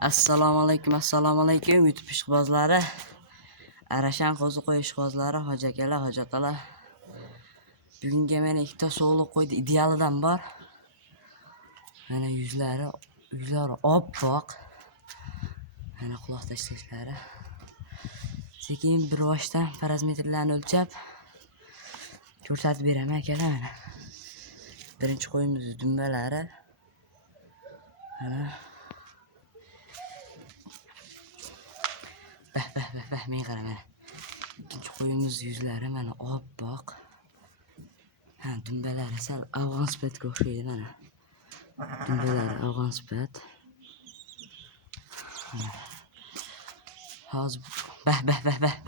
Assalomu alaykum YouTube ishqibozlari, Arashan qo'zi qo'y ishqibozlari, hoji akalar, hojatalar. Bugunga meni ikkita sog'liq qo'ydi idealidan bor. Mana yuzlari oppoq. Mana quloq tashlashlari. Sekin bir boshdan parametrlarni o'lchab ko'rsatib beraman akalar mana. Birinchi qo'yimiz dumbalari. Mana men qaraman. İkinci qo'yimiz yuzlari mana oppoq. Ha, dumbalari sal afg'on spatga o'xshaydi mana. Dumbalari afg'on spat. Hozir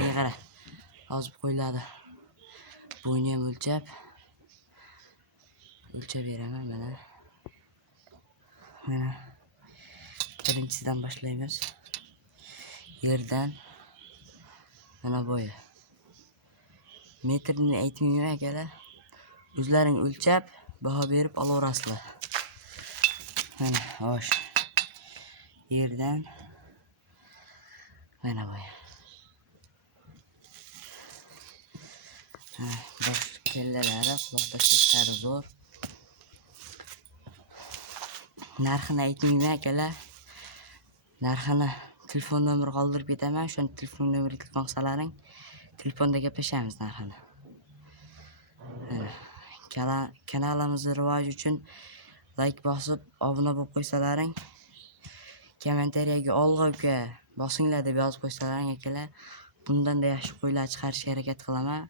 men qara. Hozir qo'yiladi. Bo'yni ham o'lchab beraman mana. Mana birinchisidan boshlaymiz. Yerdan mana bo'yi. Metrini aytmayman akalar. O'zlaring o'lchab, baho berib olaverasizlar. Mana xo'sh. Yerdan mana bo'yi. Bosh kellalari, quloq tashlashlari zo'r. Narxini aytmayman akalar. Narxini telefon nomeri qoldirib ketaman. O'sha telefon nomeriga telefon qilsalaring, telefonda gaplashamiz narxini. Kanalimizni rivoji uchun like bosib, obuna bo'lib qo'ysalaring, kommentariyaga olg'a uka bosinglar deb yozib qo'ysalaring akalar, bundan da yaxshi qo'ylar chiqarishga harakat qilaman.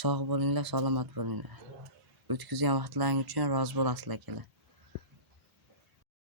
Sog' bo'linglar, salomat bo'linglar. O'tkazgan vaqtlaringiz uchun rozi bo'lasizlar akalar.